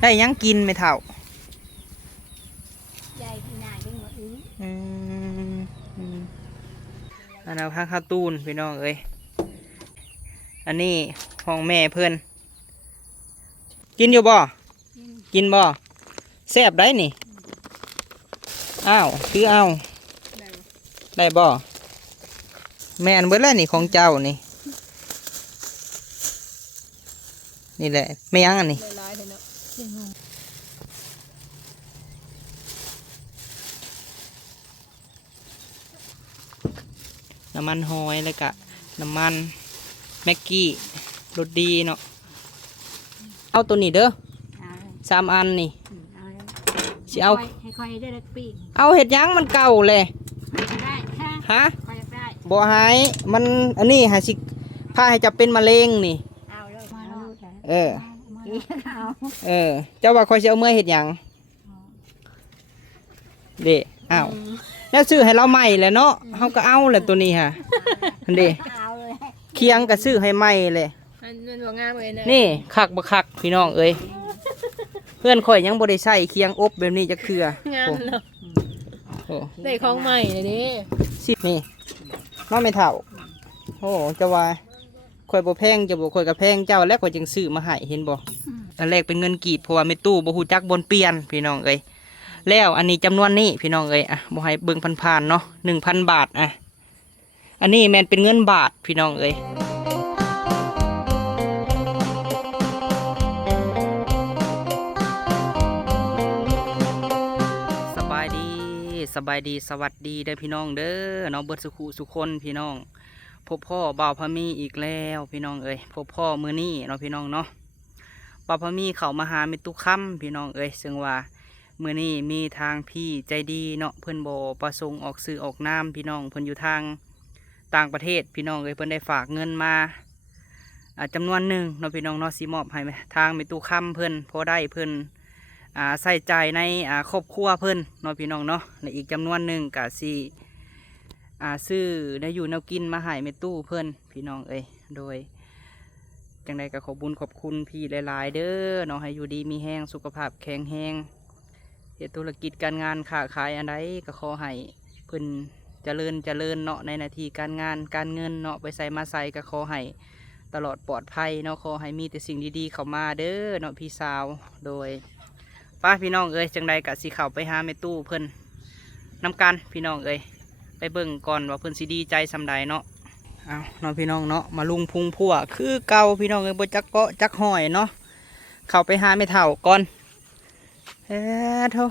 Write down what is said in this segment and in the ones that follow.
ได้ยังกินไม่เท่าใหญ่พี่นายได้หมดอื้ออืมอืมอันนั้นข้าวตูนพี่น้องเอ้ยอันนี้ห้องแม่เพื่อนกินอยู่บ่กินบ่แซ่บได้นี่อ้าวคือเอาได้บ่แม่นเบิดแล้วนี่ของเจ้านี่นี่แหละไม่ยั้งอันนี้ลายๆเลยเนาะน้ำมันหอยแล้วก็น้ำมันแม็กกี้รสดีเนาะเอาตัวนี้เด้อ3 อันนี่เอาเลย สิเอา ให้ค่อยได้เล็กปีก เอาเห็ดยั้งมันเก่าเลย ได้ค่ะ ฮะ ค่อยได้ บ่หายมันอันนี้หาสิพาให้จะเป็นมะเร็งนี่เอาเลยมาลูก เออ เอา เออ เจ้าว่าคอยสิเอาเมื่อเห็ดหยังเด้อ้าวแล้วซื้อให้เราใหม่แหละเนาะเฮาก็เอาแหละตัวนี้ฮะเด้ เอาเลย เคียงก็ซื้อให้ใหม่เลย มันบ่งามเลยนะ นี่คักบ่คักพี่น้องเอ้ยเพื่อนข่อยยังบ่ได้ใช้เคียงอบแบบนี้จักเทื่อง ามเนาะ โอ้ ได้ของใหม่เลยนี่ สินี่น้องไม่เฒ่าโอ้จะว่าข่อยบ่แพงจะบ่ข่อยก็แพงเจ้าแล้วข่อยจึงซื้อมาให้เห็นบ่อันแรกเป็นเงินกีบเพราะว่าแม่ตู้บ่ฮู้จักบนเปลี่ยนพี่น้องเอ้ยแล้วอันนี้จำนวนนี้พี่น้องเอ้ยอ่ะบ่ให้เบิ่งผ่านๆเนาะ 1,000 บาทอ่ะอันนี้แม่นเป็นเงินบาทพี่น้องเอ้ยสบายดีสวัสดีเด้อพี่น้องเด้อเนาะเบิดสุขุสุคนพี่น้องพบพ่อบ่าวพะมีอีกแล้วพี่น้องเอ้ยพบพ่อมื้อนี้เนาะพี่น้องเนาะบ่าวพะมีเข้ามาหาเมตุค่ำพี่น้องเอ้ยซึ่งว่ามื้อนี้มีทางพี่ใจดีเนาะเพิ่นบ่ประสงค์ออกสื่อออกนามพี่น้องเพิ่นอยู่ทางต่างประเทศพี่น้องเอ้ยเพิ่นได้ฝากเงินมาจำนวนหนึ่งเนาะพี่น้องเนาะสิมอบให้ทางเมตุค่ำเพิ่นพอได้เพิ่นใส่ใจในครอบครัวเพิ่นเนาะพี่น้องเนาะในอีกจำนวนหนึ่งกะสิซื้อได้อยู่แนวกินมาให้เมตู้เพิ่นพี่น้องเอ้ยโดยจังใดก็ขอบุญขอบคุณพี่หลายๆเด้อเนาะให้อยู่ดีมีแห้งสุขภาพแข็งแรงเฮ็ดธุรกิจการงานค้าขายอันใดก็ขอให้เพิ่นเจริญเนาะในหน้าที่การงานการเงินเนาะไปใส่มาใส่ก็ขอให้ตลอดปลอดภัยเนาะขอให้มีแต่สิ่งดีๆเข้ามาเด้อเนาะพี่สาวโดยป้าพี่น้องเอ้ยจังใดกะสิเข้าไปหาแม่ตู้เพิ่นนำกันพี่น้องเอ้ยไปเบิ่งก่อนว่าเพิ่นสิดีใจสำใดเนาะเอาน้องพี่น้องเนาะมาลุงพุงพัวคือเก่าพี่น้องเอ้ยบ่จักเกาะจักหอยเนาะเข้าไปหาแม่เฒ่าก่อนเท่า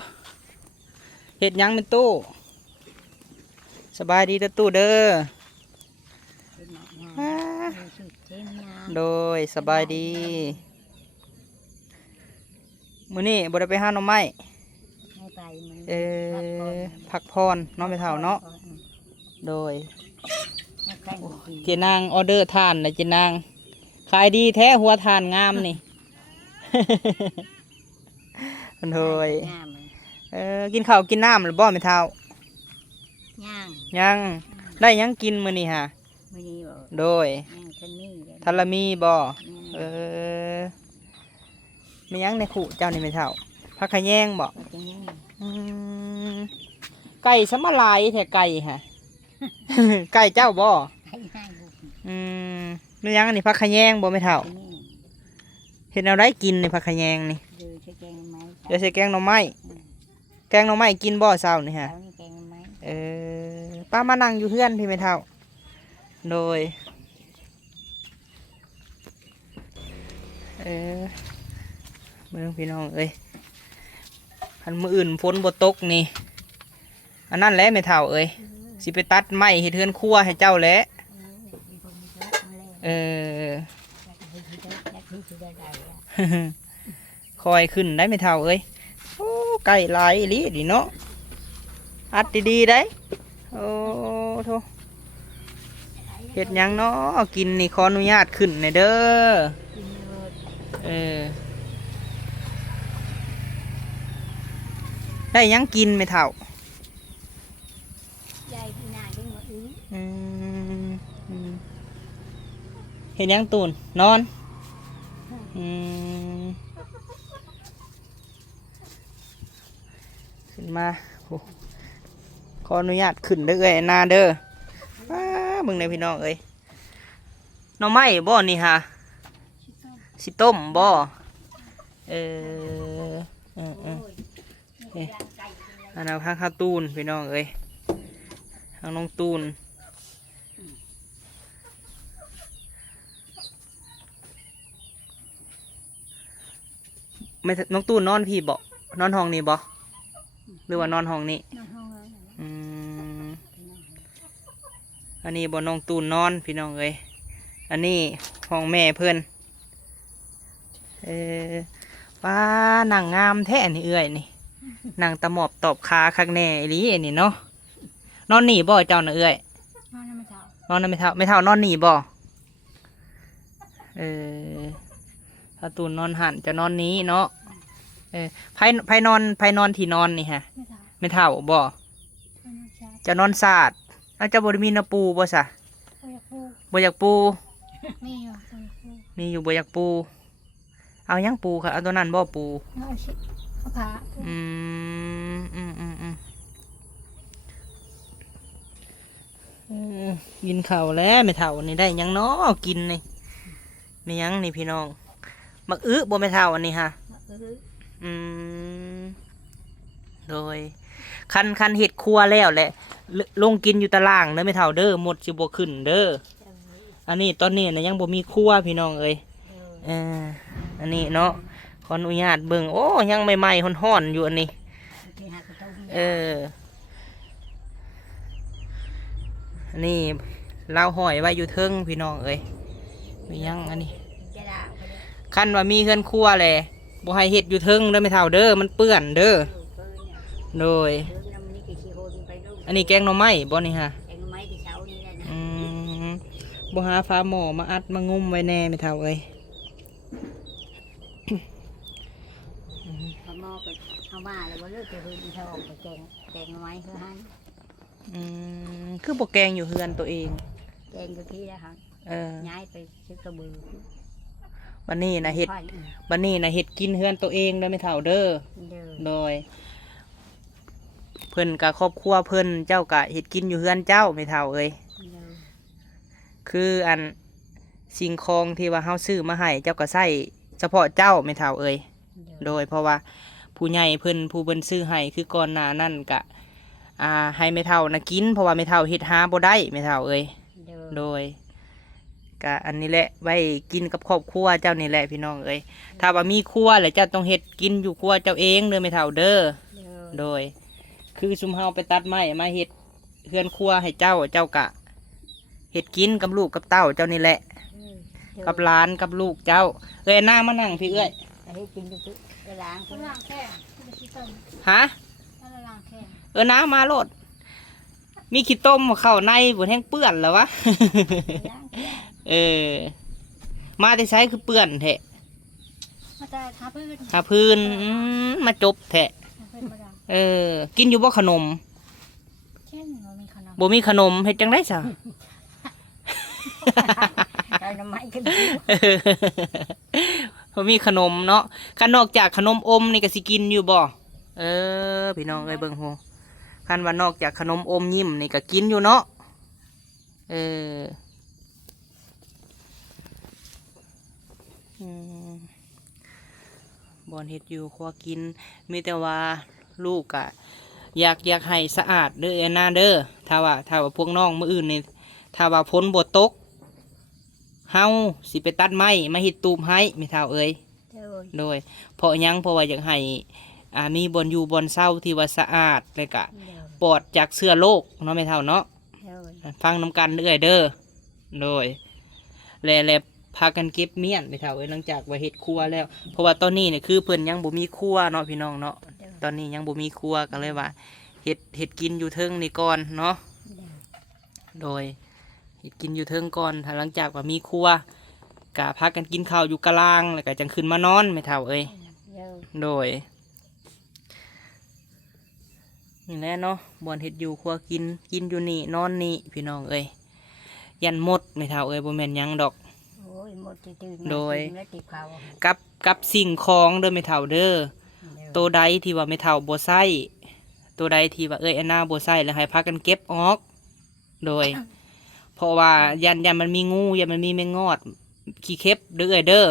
เฮ็ดหยังแม่ตู้สบายดีเด้อตู้เด้อโดยสบายดีมื้อนี้บ่ได้ไปหาหน่อไม้พักพรน้องไปเท่าเนาะโดยเจนางออเดอร์ทานนะเจนางขายดีแท้หัวทานงามนี่ โดยกินข้าวกินน้ำหรือบ่ไม่เท่ายังได้ยังกินมื้อนี้ฮะโดยทัลลามีบ่มียังในขู่เจ้านี่ไม่เท่าพักขะแยงบ่ไก่สมลายแท้ไก่ฮะ ไก่เจ้าบ่มียังนี่พักขะแยงบ่ไม่เท่าเห็นเอาได้กินในพักขะแยงนี่เดี๋ยวใส่แกงหน่อไม้แกงหน่อไม้กินบ่เช้านี่ฮะป้ามานั่งอยู่เพื่อนพี่ไม่เท่าโดยเมืองพี่น้องเอ้ยคันมืออื่นฝนบ่ตกนี่อันนั้นแหละไม่เท่าเอ้ยสิไปตัดไม้ให้เทือนครัวให้เจ้าแหละคอยขึ้นได้ไม่เท่าเอ้ยโอ้ไก่ลายลีดิเนาะอัดดีๆได้โอ้โธ่เห็ดยังเนาะกินนี่ขออนุญาตขึ้นในเด้อได้ยังกินไม่เท่าเห็นยังตูนนอน มาโอ้ขออนุญาตขึ้นเด้อเอ้ยนาเด้อว้ามึงในพี่น้องเอ้ยหน่อไม้บ่นี่ฮะสิต้มบ่เอออันนั้นข้างข้าวตูนพี่น้องเอ้ยทางน้องตูนไม่น้องตูนนอนพี่บ่นอนห้องนี้บ่หรือว่านอนห้องนี้อืมอันนี้บ่น้องตูนนอนพี่น้องเอ้ยอันนี้ห้องแม่เพื่อนป้าหนังงามแท้นี่เอ้ยนี่หนังตะหมอบตอบคาคักแน่อีหลีอันนี้เนาะนอนหนีบ่เจ้าน่ะเอ้ยนอนไม่เท่าไม่เท่านอนหนีบ่ถ้าตูนนอนหันจะนอนนี้เนาะไผนอนที่นอนนี่ฮะไม่เท่าบ่จะนอนสาดอาจจะบ่ได้มีนาปูบ่ซะบ่อยากปูมีอยู่บ่อยากปูเอายังปูค่ะเอาตัวนั้นบ่ปูอืมกินข้าวแล้วไม่เท่านี่ได้ยังเนาะกินนี่ไม่ยังนี่พี่น้องมักบ่ไม่เท่าอันนี้ฮะโดยคันเห็ดครัวแล้วแหละลงกินอยู่ตารางเด้อไม่เท่าเด้อหมดสิบ่ขึ้นเด้ออันนี้ตอนนี้นะยังบ่มีครัวพี่น้องเอ้ยอันนี้เนาะขออนุญาตเบิ่งโอ้ยังใหม่ๆฮ้อนๆอยู่อันนี้อันนี้เล่าหอยไว้อยู่เทิงพี่น้องเอ้ยมียังอันนี้คันว่ามีเฮือนครัวแหละบ่ให้เฮ็ดอยู่เทิงเด้อไม่เท่าเด้อมันเปื้อนเด้อโดยอันนี้แกงหน่อไม้บ่นี่ฮะบ่หาฟ้าหม้อมาอัดมางุ้มไว้แน่ไม่เท่าเอ้ยฟ้าหม้อไปเอามาแล้วบ่เลิกจะเฮือนเขาออกไปแกงหน่อไม้เพื่อให้คือบ่แกงอยู่เฮือนตัวเองแกงอยู่ที่แล้วครับย้ายไปซื้อกระบือบันนี้นะเห็ดกินเฮือนตัวเองเด้อไม่เท่าเด้อโดยเพิ่นกับครอบครัวเพิ่นเจ้ากะเห็ดกินอยู่เฮือนเจ้าไม่เท่าเอ้ยคืออันสิ่งของที่ว่าเฮาซื้อมาให้เจ้าก็ใส่เฉพาะเจ้าไม่เท่าเอ้ยโดยเพราะว่าผู้ใหญ่เพิ่นซื้อให้คือก่อนหน้านั่นกะให้ไม่เท่านะกินเพราะว่าไม่เท่าเฮ็ดหาบ่ได้ไม่เท่าเอ้ยโดยกะอันนี้แหละไว้กินกับครอบครัวเจ้านี่แหละพี่น้องเอ้ยถ้าว่ามีครัวแล้วเจ้าต้องเฮ็ดกินอยู่ครัวเจ้าเองเด้อไม่เท่าเด้อโดยคือซุมเฮาไปตัดไม้มาเฮ็ดเฮือนครัวให้เจ้ากะเฮ็ดกินกับลูกกับเต้าเจ้านี่แหละกับหลานกับลูกเจ้าหน้ามานั่งพี่เอ้ยเฮ็ดกินอยู่ล้างแค่ฮะน้ามาโลดมีขี้ต้มเข้าในบนแห้งเปื้อนแล้ววะมาได้ใช้คือเปื้อนแทะหาพื้นมาจบแทะกินอยู่บ่ขนมบ่มีขนมเฮ็ดจังได้ซะบ่มีขนมเนาะคันนอกจากขนมอมนี่ก็สิกินอยู่บ่พี่น้องเอ้ยเบิ่งโหคันว่านอกจากขนมอมยิ้มนี่ก็กินอยู่เนาะบอนเฮ็ดอยู่ครัวกินมีแต่ว่าลูกอะอยากให้สะอาดเด้อนาเด้อถ้าว่าพวกน้องมื้ออื่นนี่ถ้าว่าฝนบ่ตกเฮาสิไปตัดไม้มาเฮ็ดตูมให้ไม่เท่าเอ้ยโดยเพราะว่าอยากให้มีบอนอยู่บอนเศร้าที่ว่าสะอาดเลยกะปลอดจากเชื้อโรคเนาะไม่เท่าเนาะฟังน้ำกันเด้อเด้อโดยและพากันเก็บเมี่ยนไม่เท่าหลังจากว่าเฮ็ดครัวแล้วเพราะว่าตอนนี้เนี่ยคือเพิ่นยังบ่มีครัวเนาะพี่น้องเนาะตอนนี้ยังบ่มีครัวกันเลยว่าเฮ็ดกินอยู่เทิงนี่ก่อนเนาะโดยเฮ็ดกินอยู่เทิงก่อนถ้าหลังจากว่ามีครัวกะพากันกินข้าวอยู่กลางแล้วก็จังขึ้นมานอนไม่เท่าเอ้ยโดยนี่แหละเนาะบ่อนเฮ็ดอยู่ครัวกินอยู่นี่นอนนี่พี่น้องเอ้ยยันหมดไม่เท่าเอ้ยบ่แม่นหยังดอกโดยกับสิ่งของเด้อไม่เท่าเด้อโตใดที่ว่าไม่เท่าบ่ใส่ ตัวใดที่ว่าแอนนาบ่ใส่แล้วให้พากันเก็บออกโดย เพราะว่ายันมันมีงูยันมันมีแมงงอดขี้เข็บเด้อเด้อ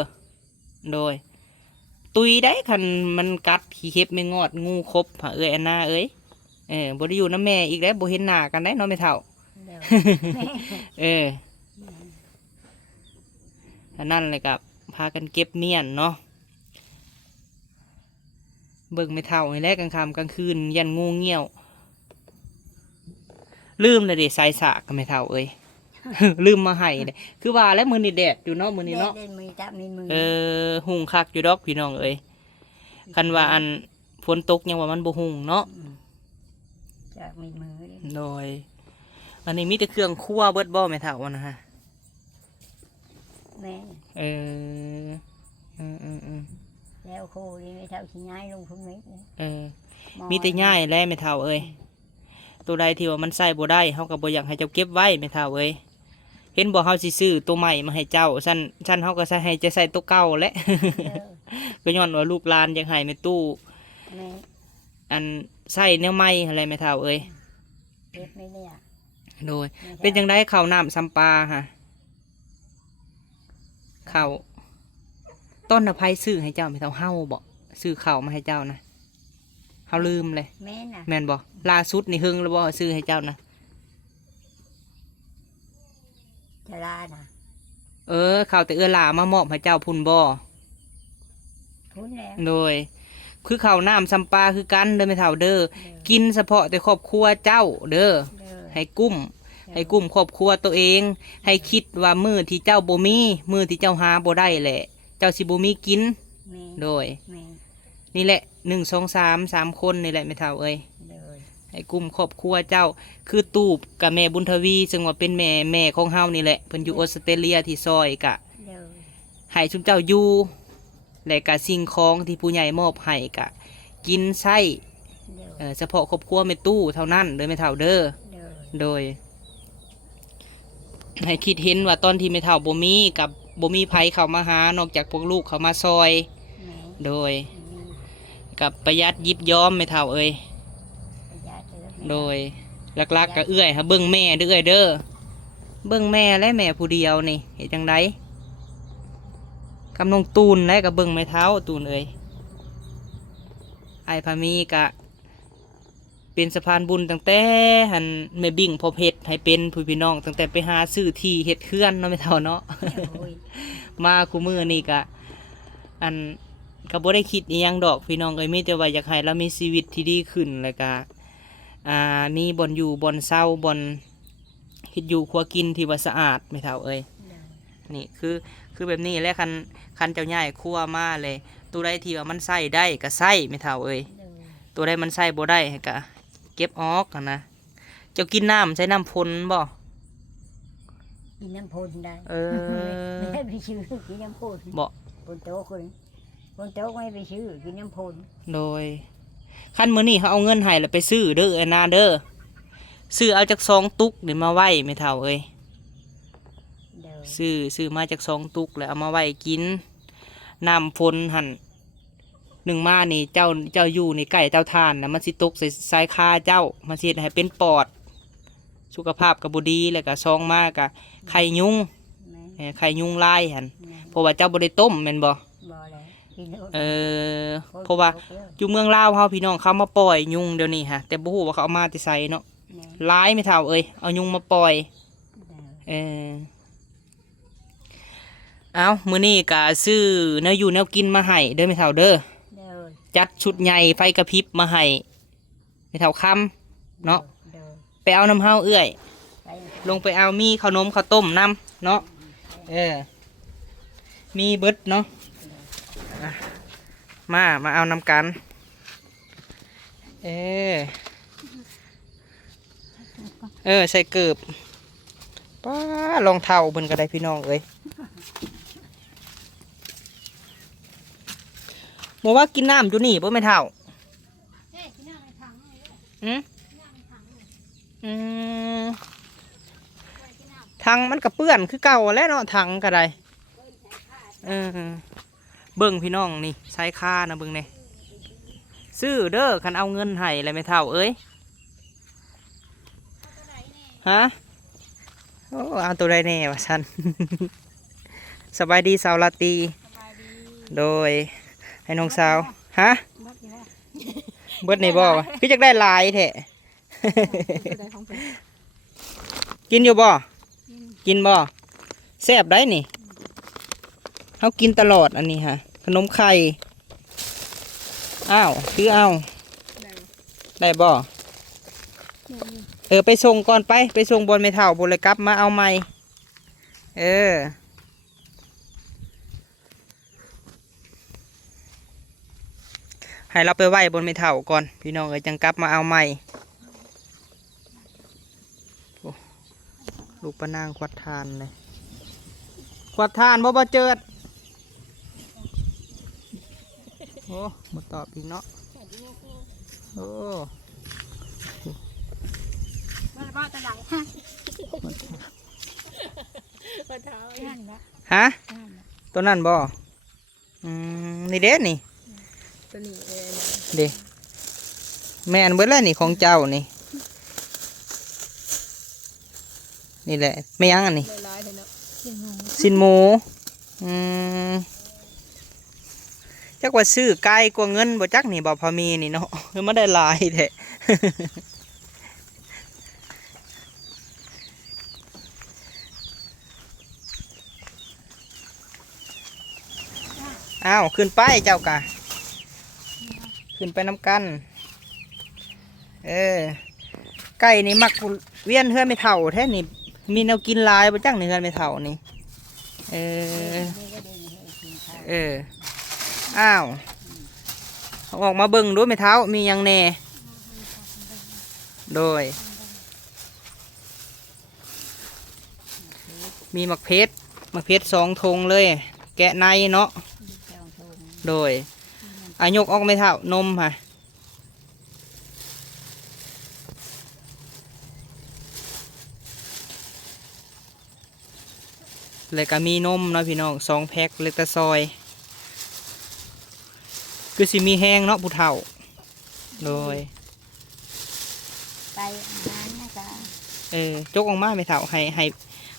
โดย ตุยได้คันมันกัดขี้เข็บแมงงอดงูครบหาแอนนาบ่ได้อยู่น้ำแม่อีกแล้วบ่เห็นหน้ากันได้เนาะแม่เฒ่า เดี๋ยว อันนั่นเลยกับพากันเก็บเมียนเนาะเบิ่งไม่เท่าในแรกกลางค่ำกลางคืนยันงูเงี้ยวลืมเลยเดใส่สากกับไม่เท่าลืมมาให้เลยคือว่าแล้วมือนี่แดดอยู่เนาะมือนี่เนาะ เล่นมือจับในมือ หุงคักอยู่ดอกพี่น้องคันว่าอันฝนตกยังว่ามันบ่หุงเนาะ จับในมือเลย โดยอันนี้มีแต่เครื่องครัวเบิดบ่ไม่เท่าวันนะฮะ แม่ เออ แล้วโคนี่ไม่เท่าขี้ง่ายลงทุนเม็ดเลย มีแต่ง่ายแล้วไม่เท่าตัวใดที่ว่ามันใส่บ่ได้เฮาก็บ่อยากให้เจ้าเก็บไว้ไม่เท่าเห็นบ่เฮาสิซื้อตัวใหม่มาให้เจ้าซั่นเฮาก็ให้จะใส่ตัวเก่าแหละ ก็ย้อนว่าลูกหลานอยากให้แม่ตู้ แม่ อันใส่แนวใหม่อะไรไม่เท่าเก็บไม่ได้อะ โดยเป็นจังได๋ข้าวน้ำซ้ำปลาฮะข้าวต้นอภัยซื้อให้เจ้าไม่เท่าเฮาบ่ซื้อข้าวมาให้เจ้านะเฮาลืมเลย แม่น่ะ แม่นบ่ล่าสุดนี่หึงแล้วบ่ซื้อให้เจ้านะ จะลาน่ะ ข้าวแต่หลามามอบให้เจ้าพุ่นบ่ ทุนแล้ว โดยคือข้าวน้ำซ้ำปลาคือกันเด้อไม่เท่าเด้อกินเฉพาะแต่ครอบครัวเจ้าเด้อให้กุ้มครอบครัวตัวเอง ให้คิดว่ามื้อที่เจ้าบ่มีมื้อที่เจ้าหาบ่ได้แหละ เจ้าสิบ่มีกิน แม่ โดย แม่ นี่แหละ1 2 3 3คนนี่แหละไม่เท่าให้กุ้มครอบครัวเจ้า คือตูบกับแม่บุญทวีซึ่งว่าเป็นแม่ของเฮานี่แหละเพิ่นอยู่ออสเตรเลียที่ซอยกะให้ชุมเจ้าอยู่และกะสิ่งของที่ผู้ใหญ่มอบให้กะกินไส้เฉพาะครอบครัวแม่ตู้เท่านั้นโดยไม่เท่าเด้อโดย ให้คิดเห็นว่าตอนที่ไม่เท่าบ่มีกับบ่มีไผเข้ามาหานอกจากพวกลูกเข้ามาซอย โดยกับประหยัดยิบย้อมไม่เท่าโดยหลักๆก็ฮะเบิ่งแม่เด้อเด้อเบิ่งแม่และแม่ผู้เดียวนี่เห็นจังไดกำนองตูนและกับเบิ่งไม่เท้าตูนไอพามีกะเป็นสะพานบุญตั้งแต่หันแม่บิ่งพอเพชรให้เป็นผู้พี่น้องตั้งแต่ไปหาซื้อที่เฮ็ดเฮือนเนาะไม่เท่าเนาะ มาคู่มือนี่กะอันก็บ่ได้คิดอีหยังดอกพี่น้องมีแต่ว่าอยากให้เรามีชีวิตที่ดีขึ้นแล้วก็มีบ่อนอยู่บ่อนเศร้าบ่อนเฮ็ดอยู่ครัวกินที่ว่าสะอาดไม่เท่านี่คือแบบนี้แหละคันเจ้าใหญ่ครัวมาเลยตัวใดที่ว่ามันใส่ได้ก็ใส่ไม่เท่าตัวใดมันใส่บ่ได้ก็เก็บออกนะเจ้ากินน้ำใช้น้ำพ่นบ่ กินน้ำพ่นได้ ไม่ ได้ไปซื้อกินน้ำพ่น บ่ บนโต๊ะไม่ไปซื้อกินน้ำพ่น โดยขั้นมื้อนี้เขาเอาเงินให้แล้วไปซื้อเด้อนาเด้อซื้อเอาจาก2 ตุกนี่มาไว้ไม่เท่าซื้อมาจาก2 ตุกแล้วเอามาไว้กินน้ำฝนหั่นหนึ่งมานี่เจ้าอยู่นี่ใกล้เจ้าทานนะมันสิตกใส่สายคาเจ้ามันสิให้เป็นปอดสุขภาพกับบุดีแล้วก็2 มากกะไข่ยุงลายหั่นเพราะว่าเจ้าบ่ได้ต้มแม่นบ่เพราะว่าอยู่เมืองลาวเฮาพี่น้องเขามาปล่อยยุงเดี๋ยวนี้ฮะแต่บ่ฮู้ว่าเขาเอามาที่ไสเนาะหลายไม่เท่าเอายุงมาปล่อยเอามื้อนี้ก็ซื้อแนวอยู่แนวกินมาให้เด้อไม่เท่าเด้อจัดชุดใหญ่ไฟกระพริบมาให้ไม่เท่าค่ำเนาะไปเอาน้ำเฮาลงไปเอามีขนมข้าวต้มน้ำเนาะมีเบิดเนาะมาเอาน้ำกันใส่เกือบป้ารองเท้าเพิ่นก็ได้พี่น้องบอกว่ากินน้ำอยู่นี่บ่ไม่เท่าถังมันก็เปื้อนคือเก่าแล้วเนาะถังก็ได้เบิ่งพี่น้องนี่ใส่ค่านะเบิ่งเนี่ย ซื้อเด้อคันเอาเงินให้อะไรไม่เท่าเอ้ยฮะโอ้เอาตัวใดแน่วะฉัน สบายดีสาวลาตรีโดยให้น้องสาวฮะเบิดในบ่วะพี่จักได้หลายแท้ กินอยู่บ่กินบ่แซ่บได้นี่เขากินตลอดอันนี้ฮะขนมไข่อ้าวซื้อเอาได้บ่ไปส่งก่อนไปส่งบนไม่เท่าบนเลยกลับมาเอาใหม่ให้เราไปไหว้บนไม่เท่าก่อนพี่น้องจังกลับมาเอาใหม่ลูกปะนางควัดทานเลยควัดทานบ่เจิดโอ้หมดตอบอีกเนาะโอ้ฮะตัวนั่นบ่นี่เด็ดนี่ตัวนี้เด็ดแม่นเบิดแล้วนี่ของเจ้านี่นี่แหละไม่ยั้งอันนี้สินหมูจักว่าซื้อไก่กว่าเงินบ่จักนี่บ่พอมีนี่เนาะคือมันได้หลายแท้ อ้าวขึ้นไปเจ้ากะขึ้นไปน้ำกันไก่นี่มักเวียนเฮือนไม่เท่าแท้นี่มีแนวกินลายบ่จักนี่เฮือนไม่เท่านี่อ้าวออกมาเบิ่งดูไม่เท่ามียังแน่โดยมีหมักเพชร2 ธงเลยแกะในเนาะโดยอายกออกไม่เท่านมค่ะเลยก็มีนมเนาะพี่น้อง2 แพ็คเล็กตะซอยคือสิมีแห้งเนาะผู้เฒ่าโดยไปร้านนะจ๊ะจกออกมาไม่เท่า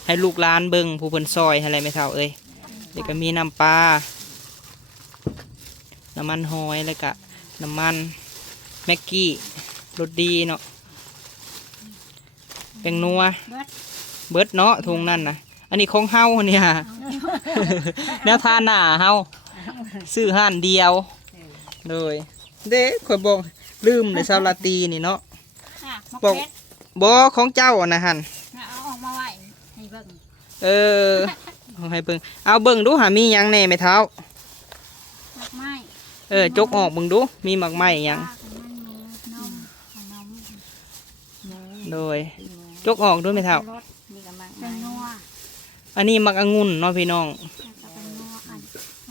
ให้ลูกหลานเบิ่งผู้เพิ่นซอยอะไรไม่เท่าเดี๋ยวก็มีน้ำปลาน้ำมันหอยแล้วก็น้ำมันแม็กกี้รสดีเนาะแป้งนัวเบิดเนาะทุงนั่นนะอันนี้ของเฮาเนี่ย แนวทานหน้าเฮาซื้อห่านเดียวเลยเด้ข่อยบอกลืมเลยซาลาตีนี่เนาะบอกบ่ของเจ้านะฮันเอาออกมาไว้ให้เบิ่งให้เบิ่งเอาเบิ่งดูหามีหยังแน่ไหมเท้าหมักไม้จกออกเบิ่งดูมีหมักไม้หยังโดยจกออกดูไหมเท้าอันนี้หมักองุ่นเนาะพี่น้อง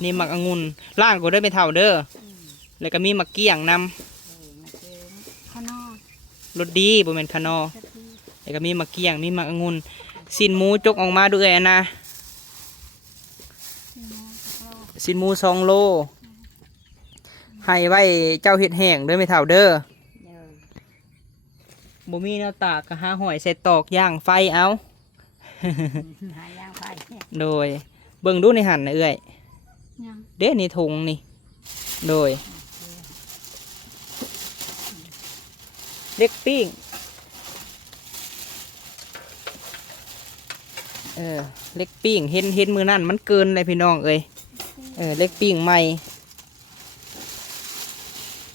นี่หมักองุ่นล่างก็ได้ไม่เท่าเด้อแล้วก็มีหมักเกี้ยงนำรสดีบ่แม่นคานอแล้วก็มีหมักเกี้ยงมีหมักองุ่นสินหมูจกออกมาด้วยนะสินหมู2 โลให้ไว้เจ้าเห็ดแห้งด้วยไม่เท่าเด้อบ่มีแนวตากก็หาหอยใส่ตอกย่างไฟเอาหาย่างไฟโดยเบิ่งดูในหั่นนะเอ้ยเด้นี่ถุงนี่โดยเล็กปิ้งเล็กปิ้งเห็นมือนั่นมันเกินเลยพี่น้องเล็กปิ้งใหม่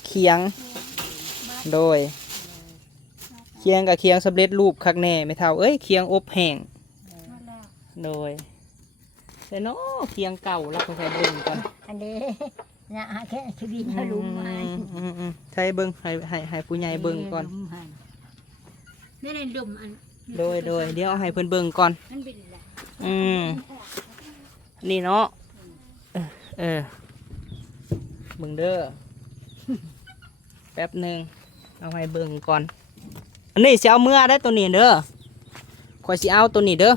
เคียงโดยเคียงกับเคียงสำเร็จรูปคักแน่ไม่เท่าเคียงอบแห้งโดยแต่เนาะเคียงเก่าแล้วก็ใช้เบิ่งกันอันนี้เนี่ยแค่ชีวิตให้ลุงมาใช้เบิ่งให้ผู้ใหญ่เบิ่งก่อนนี่ในลุมอันโดยเดี๋ยวให้เพิ่นเบิ่งก่อนนี่เนาะเบิ่งเด้อแป๊บหนึ่งเอาให้เบิ่งก่อนอันนี้สิเอาเมื่อได้ตัวนี้เด้อข่อยสิเอาตัวนี้เด้อ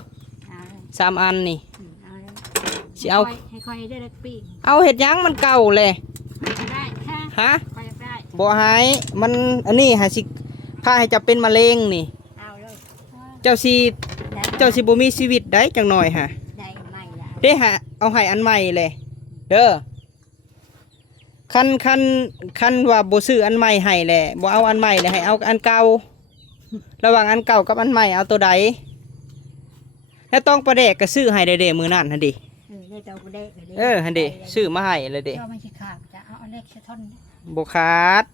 3 อันนี่สิเอาให้ค่อยได้เล็กปีเอาเห็ดยั้งมันเก่าเลยได้ฮะค่อยได้ บ่หายมันอันนี้หาสิพาให้เจะเป็นมะเร็งนี่ เอาเลย เจ้าสิบ่มีชีวิตได้จังหน่อยฮะ ได้ไม่ละ เด้ฮะเอาให้อันใหม่เลยเด้อคันว่าบ่ซื้ออันใหม่ให้แหละบ่เอาอันใหม่เลยให้เอาอันเก่าระหว่างอันเก่ากับอันใหม่เอาตัวใดแล้วต้องประแดกก็ซื้อให้เด้ๆมื้อนั้นหั่นดิ ได้เตากูได้ หั่นดิซื้อมาให้เลยเด้ เจ้าไม่ใช่ขาดจะเอาเล็กแค่ท่อน บ่ขาด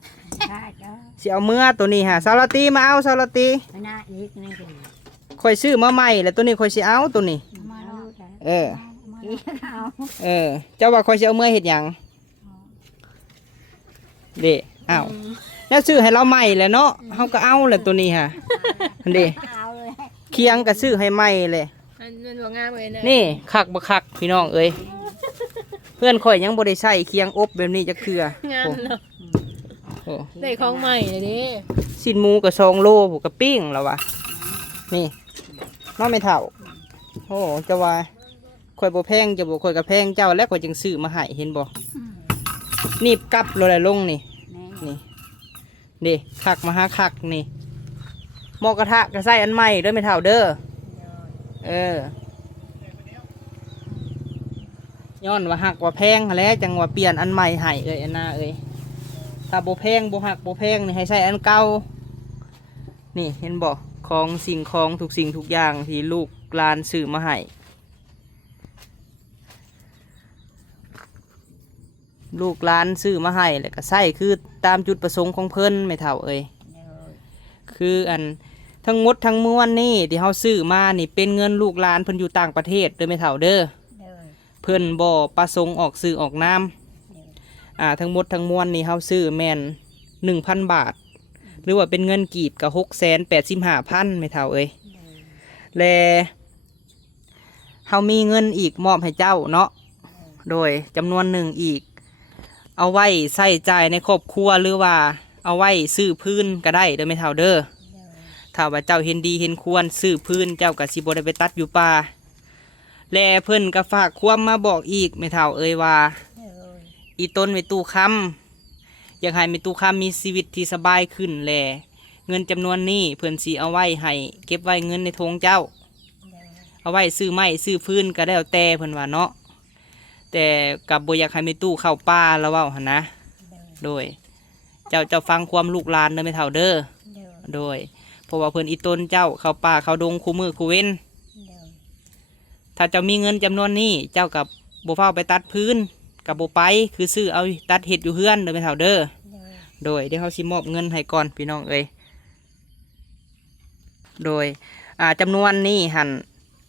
ขาดเจ้า สิเอาเมื่อตัวนี้ฮะซาลาตีมาเอาซาลาตี หน้าอีกนั่นเป็น ค่อยซื้อมาใหม่แล้วตัวนี้ค่อยสิเอาตัวนี้ มาแล้ว เออ เอา เจ้าว่าค่อยสิเอาเมื่อเฮ็ดหยังเด้อ้าวแล้วซื้อให้เราใหม่แหละเนาะเฮาก็เอาแหละตัวนี้ฮะหั่นดิ เอาเลย เคียงก็ซื้อให้ใหม่เลย อันมันบ่งามเลยนะ นี่คักบ่คักพี่น้องเอ้ยเพื่อนข่อยยังบ่ได้ใช้เคียงอบแบบนี้จักเทื่อง ามเนาะ โอ้ ได้ของใหม่เลยนี่ สิ้นหมูก็2โลผู้ก็ปิ้งแล้ววะนี่น้องไม่เท่าโอ้จะว่าข่อยบ่แพงจะบ่ข่อยก็แพงเจ้าแล้วข่อยจึงซื้อมาให้เห็นบ่นี่กลับโลละลงนี่ นี่นี่คักมาหาคักนี่หม้อกระทะก็ใส่อันใหม่เด้อไม่เท่าเด้อย้อนว่าหักว่าแพงหั้นแหล้วจังว่าเปลี่ยนอันใหม่ให้เอ้ยอันน่าเอ้ยถ้าบ่แพงบ่หักบ่แพงนี่ให้ใส่อันเก่านี่เห็นบ่ของสิ่งของทุกสิ่งทุกอย่างที่ลูกหลานซื้อมาให้ลูกหลานซื้อมาให้แล้วก็ใส่คือตามจุดประสงค์ของเพิ่นไม่เท่าเอ้ยคืออันทั้งหมดทั้งมวลนี่ที่เฮาซื้อมานี่เป็นเงินลูกหลานเพิ่นอยู่ต่างประเทศเด้อไม่เท่าเด้อเพิ่นบ่ประสงค์ออกซื้อออกนามทั้งหมดทั้งมวลนี่เฮาซื้อแม่น 1,000 บาท หรือว่าเป็นเงินกีบก็685,000ไม่เท่าเอ้ยและเฮามีเงินอีกมอบให้เจ้าเนาะโดยจำนวนหนึ่งอีกเอาไว้ใช้จ่ายในครอบครัวหรือว่าเอาไว้ซื้อพื้นก็ได้เด้อไม่เท่าเด้อถ้าว่าเจ้าเห็นดีเห็นควรซื้อพื้นเจ้าก็สิบ่ได้ไปตัดอยู่ป่าและเพิ่นก็ฝากความมาบอกอีกไม่เท่าเอ้ยว่าอีต้นไม่ตู้คำอยากให้ไม่ตู้คำมีชีวิตที่สบายขึ้นแลเงินจำนวนนี้เพิ่นสิเอาไว้ให้เก็บไว้เงินในธงเจ้าเอาไว้ซื้อไม้ซื้อพื้นก็แล้วแต่เพิ่นว่าเนาะแต่กับบ่อยากให้ไม่ตู้เข้าป่าแล้วเว้าหั่นนะโดยเจ้าฟังความลูกหลานเด้อไม่เท่าเด้อโดยเพราะว่าเพิ่นอีต้นเจ้าเข้าป่าเข้าดงคู่มือคู่เว้นถ้าเจ้ามีเงินจำนวนนี้เจ้ากับบ่ฟ้าวไปตัดพื้นกับบ่ไปคือซื้อเอาตัดเห็ดอยู่เฮือนเด้อไม่เท่าเด้อโดยเดี๋ยวเขาสิมอบเงินให้ก่อนพี่น้องเอ้ยโดยจำนวนนี้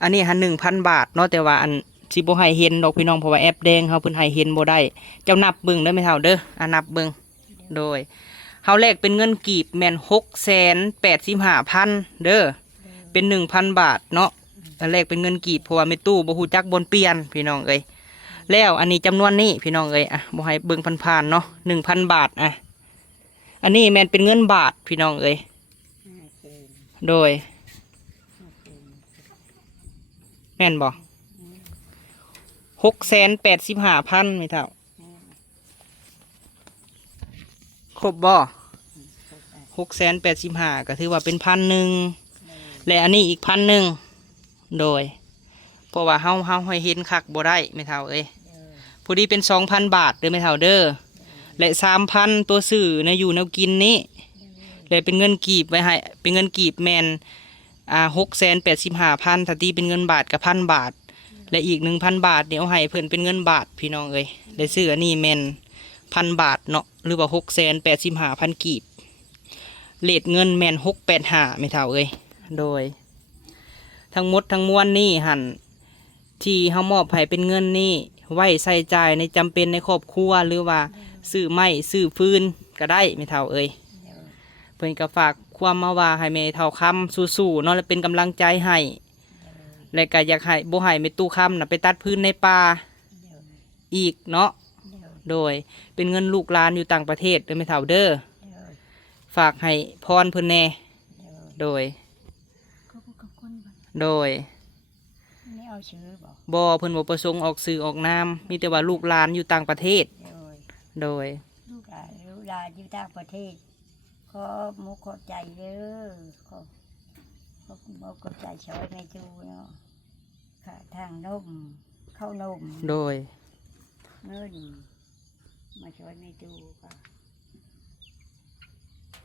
อันนี้1,000 บาทเนาะแต่ว่าอันสิบ่ให้เห็นดอกพี่น้องเพราะว่าแอปแดงเขาเพิ่นให้เห็นบ่ได้เจ้านับเบิ่งเด้อไม่เท่าเด้อนับเบิ่งโดยเฮาแลกเป็นเงินกีบแม่น685,000เด้อเป็น 1,000 บาทเนาะแลกเป็นเงินกีบเพราะว่าไม่ตู้บ่ฮู้จักบนเปลี่ยนพี่น้องเอ้ยแล้วอันนี้จำนวนนี้พี่น้องเอ้ยบ่ให้เบิ่งผ่านๆเนาะ 1,000 บาทอันนี้แม่นเป็นเงินบาทพี่น้องเอ้ยโดยแม่นบ่685,000ไม่เท่าครบบ่685,000ก็ถือว่าเป็น1,000และอันนี้อีก1,000โดยเพราะว่าเฮาให้เห็นคักบ่ได้ไม่เท่าเอ้ยพอดีเป็น 2,000 บาทเด้อไม่เท่าเด้อและ 3,000 ตัวซื้อในอยู่แนวกินนี้และเป็นเงินกีบไว้ให้เป็นเงินกีบแม่น685,000ถ้าตีเป็นเงินบาทกับ1,000 บาทและอีก 1,000 บาทเนี่ยเอาให้เพิ่นเป็นเงินบาทพี่น้องเอ้ยได้ซื้ออันนี้แม่น1,000 บาทเนาะหรือว่า685,000 กีบเรทเงินแม่น685ไม่เท่าเอ้ยโดยทั้งหมดทั้งมวลนี่ที่เฮามอบให้เป็นเงินนี่ไว้ใส่จ่ายในจำเป็นในครอบครัวหรือว่าซื้อไม้ซื้อฟืนก็ได้ไม่เท่าเอ้ยเพิ่นก็ฝากความมาว่าให้แม่เท่าคำสู้ๆเนาะและเป็นกำลังใจให้และก็อยากให้บ่ให้แม่ตู้คำน่ะไปตัดพื้นในป่าอีกเนาะโดยเป็นเงินลูกหลานอยู่ต่างประเทศเด้อแม่เฒ่าเด้อฝากให้พรเพิ่นแน่โดยไม่เอาชื่อบอก บ่เพิ่นบ่ประสงค์ออกสื่อออกนามมีแต่ว่าลูกหลานอยู่ต่างประเทศโดย ลูกหลานรู้ หลานอยู่ต่างประเทศขอมุกขอบใจเด้อขอมุกขอบใจช่วยแม่จูเนาะค่ะทางนมเข้านม โดย เงินมาช่วยแม่จูก็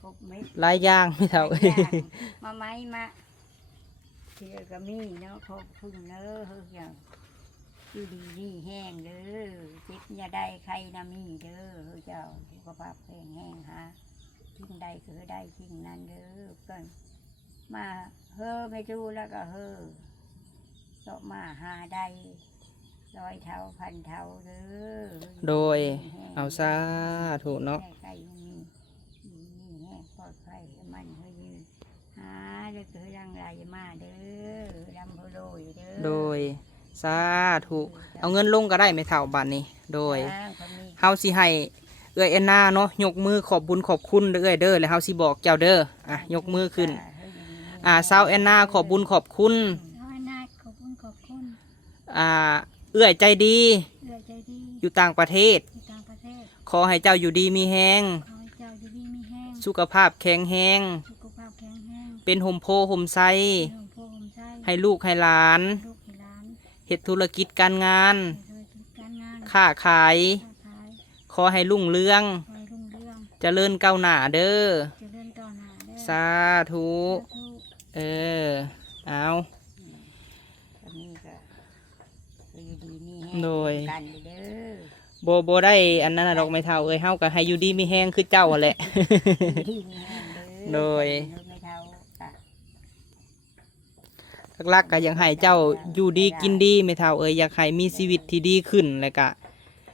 ครบเม็ด หลายอย่างไม่เท่า หลายอย่างมาไม้มาเชื่อก็มีเนาะขอบคุณเด้อเฮ้ยอย่างอยู่ดีนี่แห้งเด้อเจ็บอย่าได้ใครนะมีเด้อเฮ้ยเจ้าสุขภาพแข็งแรงฮะทิ้งใดคือได้ทิ้งนั้นเด้อเพิ่นมาเฮ้อไม่ดูแล้วก็เฮ้อต่อมาหาได้ร้อยเท่าพันเท่าเด้อ โดยเอาซาถูกเนาะ ใกล้ๆมีแห้งปลอดภัยมันเฮ้ยยืนหาเด้อคือรังไรมาเด้อดำโพโลยเด้อ โดยสาถูกเอาเงินลงก็ได้ไม่เท่าบัดนี้ โดยเฮาสิให้เอื้อยแอนนาเนาะยกมือขอบบุญขอบคุณเด้อเอื้อยเด้อแล้วเฮาสิบอกเจ้าเด้ออ่ะยกมือขึ้นสาวแอนนาขอบบุญขอบคุณ น้อยนาขอบคุณขอบคุณ เอื้อยใจดี เอื้อใจดี อยู่ต่างประเทศ ที่ต่างประเทศ ขอให้เจ้าอยู่ดีมีแฮง ขอให้เจ้าอยู่ดีมีแห้ง สุขภาพแข็งแรง สุขภาพแข็งแรง เป็นห่มโพห่มไซ หลวงพ่อผมใช้ ให้ลูกให้หลาน ลูกให้หลาน เฮ็ดธุรกิจการงาน ให้ธุรกิจการงาน ค้าขาย ค้าขาย ขอให้รุ่งเรือง ขอให้รุ่งเรือง เจริญก้าวหน้าเด้อ เจริญต่อหน้าเด้อ สาธุ สาธุ เอา อันนี้ก็คืออยู่ดีมีแห้ง โดย กันเด้อ โบได้อันนั้นน่ะดอกไม้เท่าเอ้ยเฮาก็ให้อยู่ดีมีแฮงคือเจ้าหั่นแหละ อยู่ดีมีแห้งเด้อ โดย ไม่เท่าค่ะ ลักๆก็ยังให้เจ้าอยู่ดีกินดีไม่เท่าเอ้ยอยากให้มีชีวิตที่ดีขึ้นแล้วก็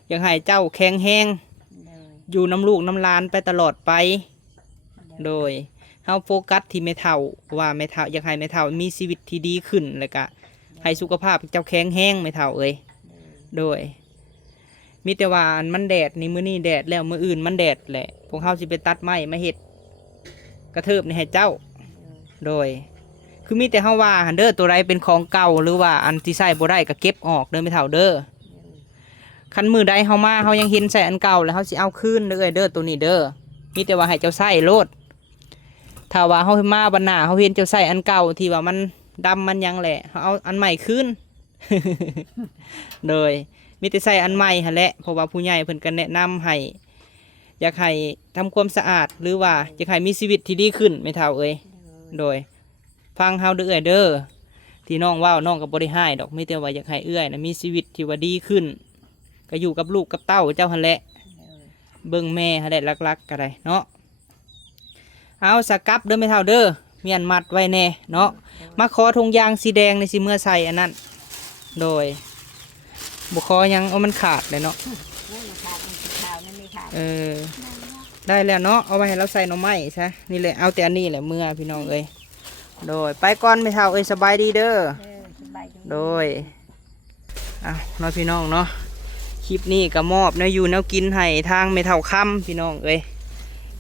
อยากให้เจ้าแข็งแรง โดย อยู่น้ำลูกน้ำหลานไปตลอดไป โดยเฮาโฟกัสที่ไม่เท่าว่าไม่เท่าอยากให้ไม่เท่ามีชีวิตที่ดีขึ้นแล้วก็ให้สุขภาพเจ้าแข็งแรงไม่เท่าเอ้ยโดยมีแต่ว่าอันมันแดดนี่มื้อนี้แดดแล้วมื้ออื่นมันแดดแหละพวกเฮาสิไปตัดไม้มาเฮ็ดกระเทิบนี่ให้เจ้า โดย คือมีแต่เฮาว่าหั่นเด้อตัวใดเป็นของเก่าหรือว่าอันที่ใช้บ่ได้ก็เก็บออกเด้อไม่เท่าเด้อคันมือใดเฮามาเฮายังเห็นใส่อันเก่าแล้วเฮาสิเอาคืนเด้อเด้อตัวนี้เด้อมีแต่ว่าให้เจ้าใช้โลดถ้าว่าเฮามาบัดหน้าเฮาเห็นเจ้าใช้อันเก่าที่ว่ามันดำมันหยังแหละเฮาเอาอันใหม่คืน โดยมีแต่ใส่อันใหม่หั่นแหละเพราะว่าผู้ใหญ่เพิ่นก็แนะนำให้อยากให้ทำความสะอาดหรือว่าอยากให้มีชีวิตที่ดีขึ้นไม่เท่าเอ้ยโดย ฟังเฮาเด้อเด้อที่น้องว่าวน้องกับบริหายดอกไม่แต่ว่าอยากให้เอื้อยนะมีชีวิตที่ว่าดีขึ้น ก็อยู่กับลูกกับเต้าเจ้าหันแหละเบิ่งแม่หันแหละรักๆก็ได้เนาะเอาสกับเด้อไม่เท่าเด้อเมียนมัดไว้แน่เนาะมาขอธงยางสีแดงในสิเมื่อใส่อันนั้นโดยบุคอยังเอามันขาดเลยเนาะ นี่มันขาดมันสีขาวนั่นไม่ขาด ได้แล้วเนาะเอาไว้ให้เราใส่หน่อไม้ใช่นี่แหละเอาแต่อันนี้แหละเมื่อพี่น้องเอ้ยโดยไปก่อนไม่เท่าเอ้ยสบายดีเด้อ สบายดี โดยน้อยพี่น้องเนาะคลิปนี้ก็มอบแนวอยู่แนวกินให้ทางไม่เท่าค่ำพี่น้องเอ้ย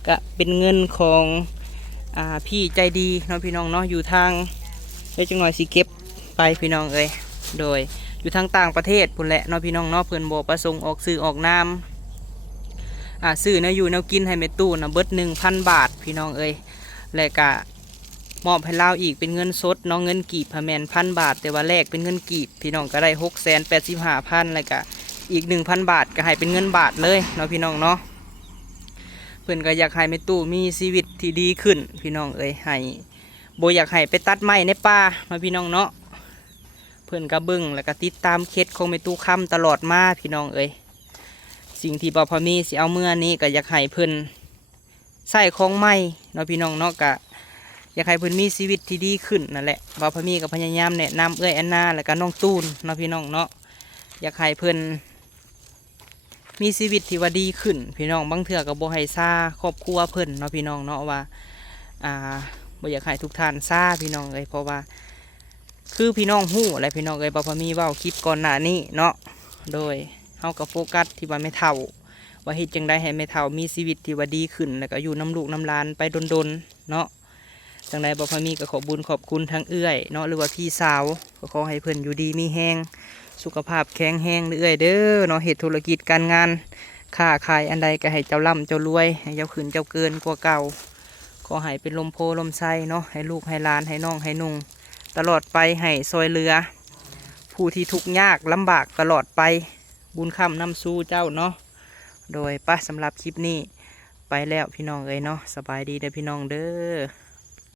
ก็เป็นเงินของพี่ใจดีเนาะพี่น้องเนาะอยู่ทางเดี๋ยวจังหน่อยสิเก็บไปพี่น้องเอ้ยโดยอยู่ทางต่างประเทศพุ่นแหละเนาะพี่น้องเนาะเพิ่นบ่ประสงค์ออกสื่อออกนามซื้อแนวอยู่แนวกินให้แม่ตู้นะเบิด 1,000 บาทพี่น้องเอ้ยและก็มอบให้เราอีกเป็นเงินสดเนาะเงินกีบพะแมน1,000 บาทแต่ว่าแลกเป็นเงินกีบพี่น้องก็ได้ 685,000แล้วก็อีก 1,000 บาทก็ให้เป็นเงินบาทเลยเนาะพี่น้องเนาะเพิ่นก็อยากให้แม่ตู้มีชีวิตที่ดีขึ้นพี่น้องเอ้ยให้บ่อยากให้ไปตัดไม้ในป่าเนาะพี่น้องเนาะเพิ่นก็เบิ่งแล้วก็ติดตามเคสของแม่ตู้ค่ำตลอดมาพี่น้องเอ้ยสิ่งที่บ่พอมีสิเอาเมื่อนี้ก็อยากให้เพิ่นใส่ของใหม่เนาะพี่น้องเนาะก็อยากให้เพิ่นมีชีวิตที่ดีขึ้นนั่นแหละบ่พอมีก็พยายามแนะนำเอื้อยแอนนาแล้วก็น้องตูนเนาะพี่น้องเนาะอยากให้เพิ่นมีชีวิตที่ว่าดีขึ้นพี่น้องบางเทื่อก็บ่ให้ซ่าครอบครัวเพิ่นเนาะพี่น้องเนาะว่าบ่อยากให้ทุกท่านซ่าพี่น้องเอ้ยเพราะว่าคือพี่น้องฮู้อะไรพี่น้องเอ้ยบ่พอมีเว้าคลิปก่อนหน้านี้เนาะโดยเฮาก็โฟกัสที่ว่าไม่เท่าว่าเฮ็ดจังได๋ให้ไม่เท่ามีชีวิตที่ว่าดีขึ้นแล้วก็อยู่น้ำลูกน้ำหลานไปดนๆเนาะจังไดบ่พอมีก็ขอบุญขอบคุณทั้งเอื้อยเนาะหรือว่าพี่สาวก็ขอให้เพิ่นอยู่ดีมีแฮงสุขภาพแข็งแรงเอื้อยเด้อเนาะเฮ็ดธุรกิจการงาน ค้าขายอันใดก็ให้เจ้าร่ำเจ้ารวยให้เจ้าขึ้นเจ้าเกินกว่าเก่าขอให้เป็นลมโพลมไส้เนาะให้ลูกให้หลานให้น้องให้นุ่งตลอดไปให้ซอยเรือผู้ที่ทุกข์ยากลำบากตลอดไปบุญคำนำสู้เจ้าเนาะโดยป้าสำหรับคลิปนี้ไปแล้วพี่น้องเอ้ยเนาะสบายดีเด้อพี่น้องเด้อ